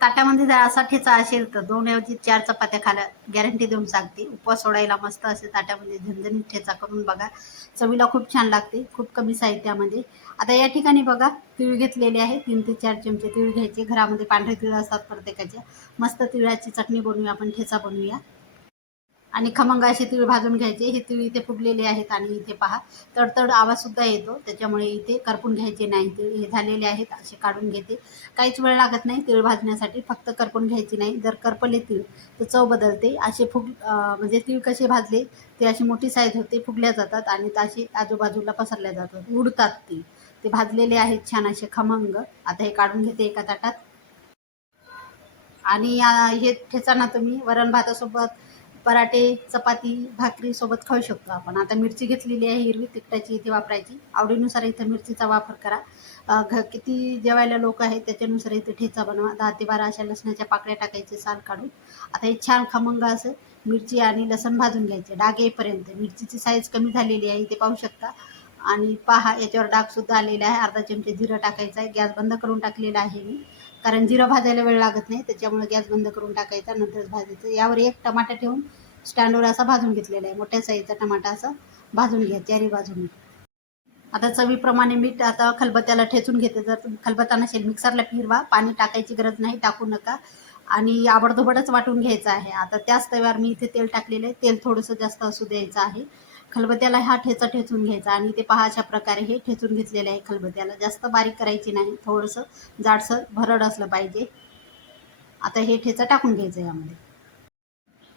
ताटामध्ये जर असा ठेचा असेल तर 2 ऐवजी 4 चपात्या खायला गॅरंटी देऊन सांगते. उपवास सोडायला मस्त असे ताटामध्ये झणझणीत ठेचा करून बघा. चवीला खूप छान लागते, खूप कमी साहित्यामध्ये. आता या ठिकाणी बघा तीळ घेतलेले आहे. 3 ते 4 चमचे तीळ घ्यायचे. घरामध्ये पांढरे तीळ असतात प्रत्येकाच्या. मस्त तिळाची चटणी बनवूया आपण, ठेचा बनवूया. आणि खमंग असे तीळ भाजून घ्यायचे. हे तीळ इथे फुगलेले आहेत आणि इथे पहा तडतड आवाज सुद्धा येतो, त्याच्यामुळे इथे करपून घ्यायचे नाही. तीळ हे झालेले आहेत, असे काढून घेते. काहीच वेळ लागत नाही तीळ भाजण्यासाठी, फक्त करपून घ्यायची नाही. जर करपले तीळ तर चव बदलते. असे म्हणजे तीळ कसे भाजले ते अशी मोठी साईज होते, फुगल्या जातात आणि असे आजूबाजूला पसरल्या जातात, उडतात तीळ. ते भाजलेले आहेत छान असे खमंग. आता हे काढून घेते एका ताटात. आणि हे ठेचाना तुम्ही वरण भातासोबत, पराठे, चपाती, भाकरी सोबत खाऊ शकतो आपण. आता मिरची घेतलेली आहे हिरवी तिखटाची, इथे वापरायची. आवडीनुसार इथं मिरचीचा वापर करा. किती जेवायला लोक आहेत त्याच्यानुसार इथे ठेचा बनवा. 10 ते 12 अशा लसणाच्या पाकळ्या टाकायचे साल काढून. आता हे छान खमंग असं मिरची आणि लसण भाजून घ्यायचे डाग येईपर्यंत. मिरचीची साईज कमी झालेली आहे, इथे पाहू शकता. आणि पहा याच्यावर डाग सुद्धा आलेला आहे. अर्धा चमचे जिरं टाकायचं आहे. गॅस बंद करून टाकलेला आहे मी, कारण जिरं भाजायला वेळ लागत नाही, त्याच्यामुळे गॅस बंद करून टाकायचा, नंतरच भाजायचं. यावर एक टमाटा ठेवून स्टँडवर असा भाजून घेतलेला आहे. मोठ्या साईजचा टमाटा असा भाजून घ्या, चारी बाजूने. आता चवीप्रमाणे मीठ. आता खलबत्त्याला ठेचून घेते. जर तुम्ही खलबत्ता नसेल मिक्सरला फिरवा, पाणी टाकायची गरज नाही, टाकू नका. आणि आबडधोबडच वाटून घ्यायचं आहे. आता त्याच तव्यावर मी इथे तेल टाकलेलं आहे. तेल थोडंसं जास्त असू द्यायचं आहे. खलबत्त्याला हा ठेचा ठेचून घ्यायचा आणि ते पहा अशा प्रकारे हे ठेचून घेतलेलं आहे. खलबत्त्याला जास्त बारीक करायची नाही, थोडंसं जाडसर भरड असलं पाहिजे. आता हे ठेचा टाकून घ्यायचं यामध्ये.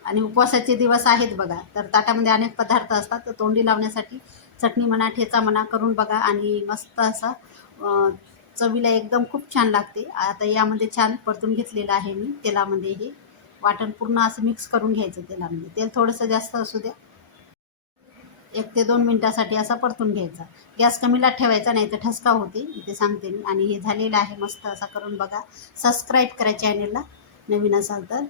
आणि उपवासाचे दिवस आहेत बघा, तर ताटामध्ये अनेक पदार्थ असतात, तर तोंडी लावण्यासाठी चटणी म्हणा, ठेचा म्हणा करून बघा आणि मस्त असा चवीला एकदम खूप छान लागते. आता यामध्ये छान परतून घेतलेलं आहे मी तेलामध्ये. हे वाटण पूर्ण असं मिक्स करून घ्यायचं तेलामध्ये. तेल थोडंसं जास्त असू द्या. 1 ते 2 मिनिटासाठी असा परतून घ्यायचा. गॅस कमीला ठेवायचा, नाही तर ठसका होते, इथे सांगते मी. आणि हे झालेलं आहे मस्त असा करून बघा. सबस्क्राईब करा चॅनेलला नवीन असाल तर.